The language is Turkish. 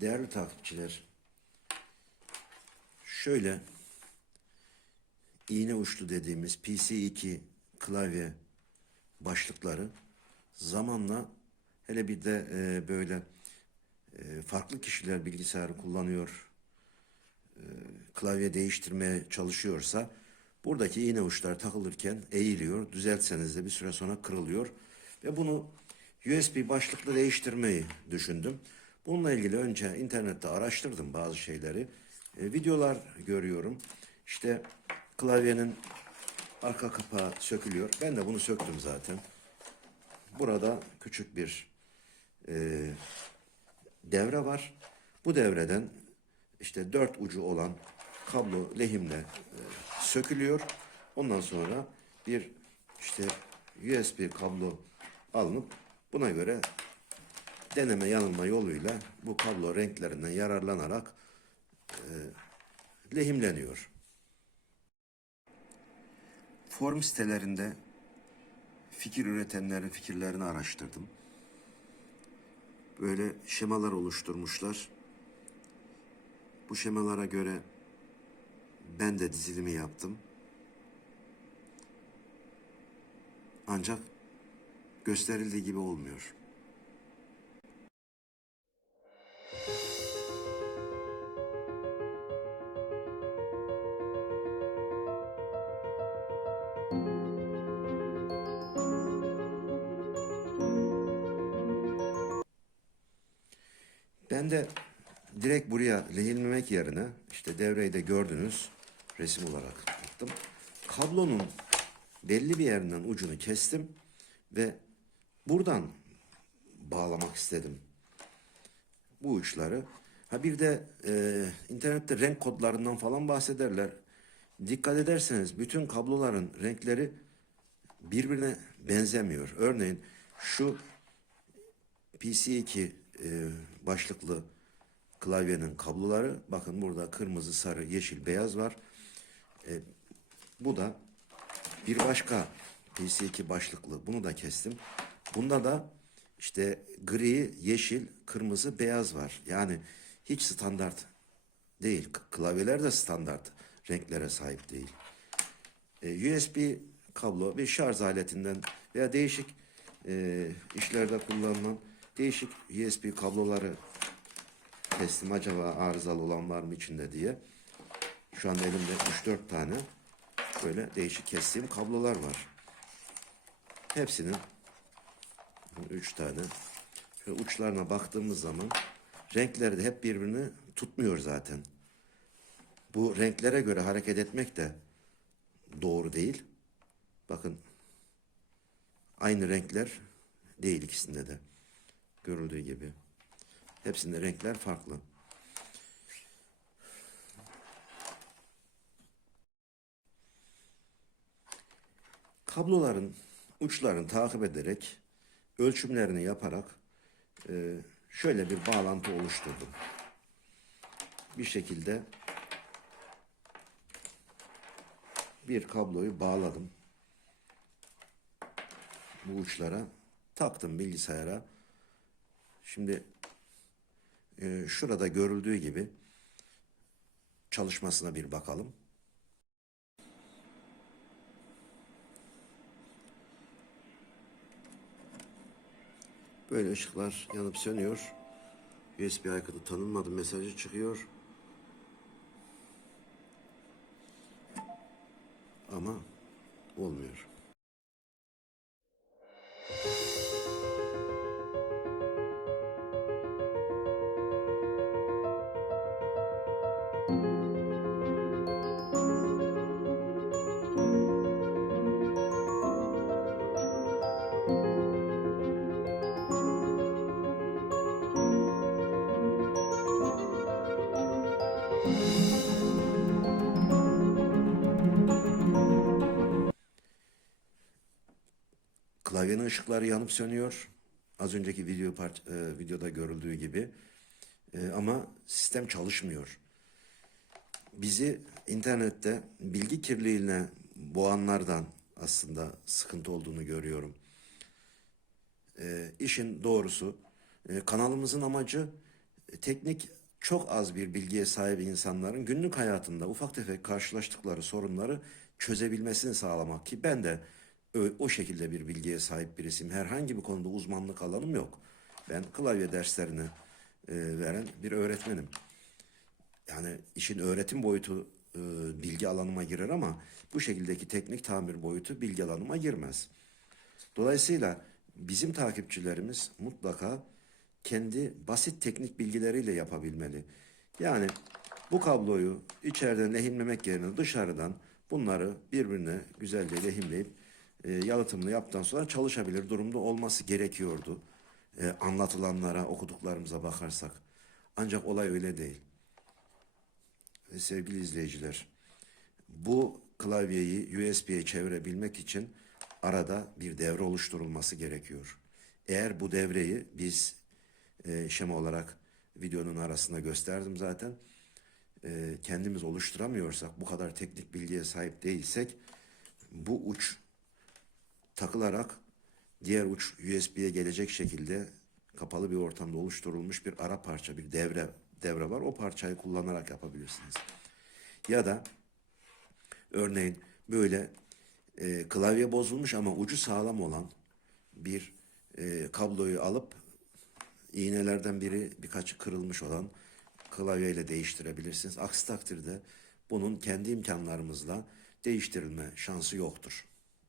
Değerli takipçiler, şöyle iğne uçlu dediğimiz PC2 klavye başlıkları zamanla hele bir de e, böyle e, farklı kişiler bilgisayarı kullanıyor, e, klavye değiştirmeye çalışıyorsa buradaki iğne uçlar takılırken eğiliyor. Düzeltseniz de bir süre sonra kırılıyor. Ve bunu USB başlıklı değiştirmeyi düşündüm. Bununla ilgili önce internette araştırdım bazı şeyleri. E, videolar görüyorum. İşte klavyenin arka kapağı sökülüyor. Ben de bunu söktüm zaten. Burada küçük bir e, devre var. Bu devreden işte dört ucu olan kablo lehimle e, sökülüyor. Ondan sonra bir işte USB kablo alınıp buna göre deneme yanılma yoluyla bu kablo renklerinden yararlanarak e, lehimleniyor. Form sitelerinde fikir üretenlerin fikirlerini araştırdım. Böyle şemalar oluşturmuşlar. Bu şemalara göre ben de dizilimi yaptım. Ancak gösterildiği gibi olmuyor. Ben de direkt buraya lehimlemek yerine işte devreyi de gördünüz resim olarak yaptım. Kablonun belli bir yerinden ucunu kestim ve buradan bağlamak istedim bu uçları. Ha bir de e, internette renk kodlarından falan bahsederler. Dikkat ederseniz bütün kabloların renkleri birbirine benzemiyor. Örneğin şu PC2 e, başlıklı klavyenin kabloları bakın burada kırmızı, sarı, yeşil, beyaz var. E, bu da bir başka PC2 başlıklı. Bunu da kestim. Bunda da işte gri, yeşil, kırmızı, beyaz var. Yani hiç standart değil. Klavyeler de standart renklere sahip değil. E, USB kablo bir şarj aletinden veya değişik e, işlerde kullanılan değişik USB kabloları teslim acaba arızalı olan var mı içinde diye. Şu anda elimde 3-4 tane böyle değişik kestiğim kablolar var. Hepsinin 3 tane şöyle uçlarına baktığımız zaman renkleri de hep birbirini tutmuyor zaten. Bu renklere göre hareket etmek de doğru değil. Bakın aynı renkler değil ikisinde de. Görüldüğü gibi. Hepsinde renkler farklı. Kabloların uçlarını takip ederek ölçümlerini yaparak e, şöyle bir bağlantı oluşturdum. Bir şekilde bir kabloyu bağladım. Bu uçlara taktım bilgisayara. Şimdi e, şurada görüldüğü gibi çalışmasına bir bakalım. Böyle ışıklar yanıp sönüyor. USB aykırı tanınmadı mesajı çıkıyor. Ama olmuyor. Klavyenin ışıkları yanıp sönüyor. Az önceki video part, e, videoda görüldüğü gibi. E, ama sistem çalışmıyor. Bizi internette bilgi kirliliğine boğanlardan aslında sıkıntı olduğunu görüyorum. E, işin doğrusu e, kanalımızın amacı e, teknik çok az bir bilgiye sahip insanların günlük hayatında ufak tefek karşılaştıkları sorunları çözebilmesini sağlamak ki ben de o şekilde bir bilgiye sahip birisiyim. Herhangi bir konuda uzmanlık alanım yok. Ben klavye derslerini e, veren bir öğretmenim. Yani işin öğretim boyutu e, bilgi alanıma girer ama bu şekildeki teknik tamir boyutu bilgi alanıma girmez. Dolayısıyla bizim takipçilerimiz mutlaka kendi basit teknik bilgileriyle yapabilmeli. Yani bu kabloyu içeriden lehimlemek yerine dışarıdan bunları birbirine güzelce lehimleyip e, yalıtımını yaptıktan sonra çalışabilir durumda olması gerekiyordu. E, anlatılanlara, okuduklarımıza bakarsak. Ancak olay öyle değil. Ve sevgili izleyiciler, bu klavyeyi USB'ye çevirebilmek için arada bir devre oluşturulması gerekiyor. Eğer bu devreyi biz e, şema olarak videonun arasında gösterdim zaten. E, kendimiz oluşturamıyorsak, bu kadar teknik bilgiye sahip değilsek bu uç takılarak diğer uç USB'ye gelecek şekilde kapalı bir ortamda oluşturulmuş bir ara parça, bir devre devre var. O parçayı kullanarak yapabilirsiniz. Ya da örneğin böyle e, klavye bozulmuş ama ucu sağlam olan bir e, kabloyu alıp iğnelerden biri birkaçı kırılmış olan klavyeyle değiştirebilirsiniz. Aksi takdirde bunun kendi imkanlarımızla değiştirilme şansı yoktur.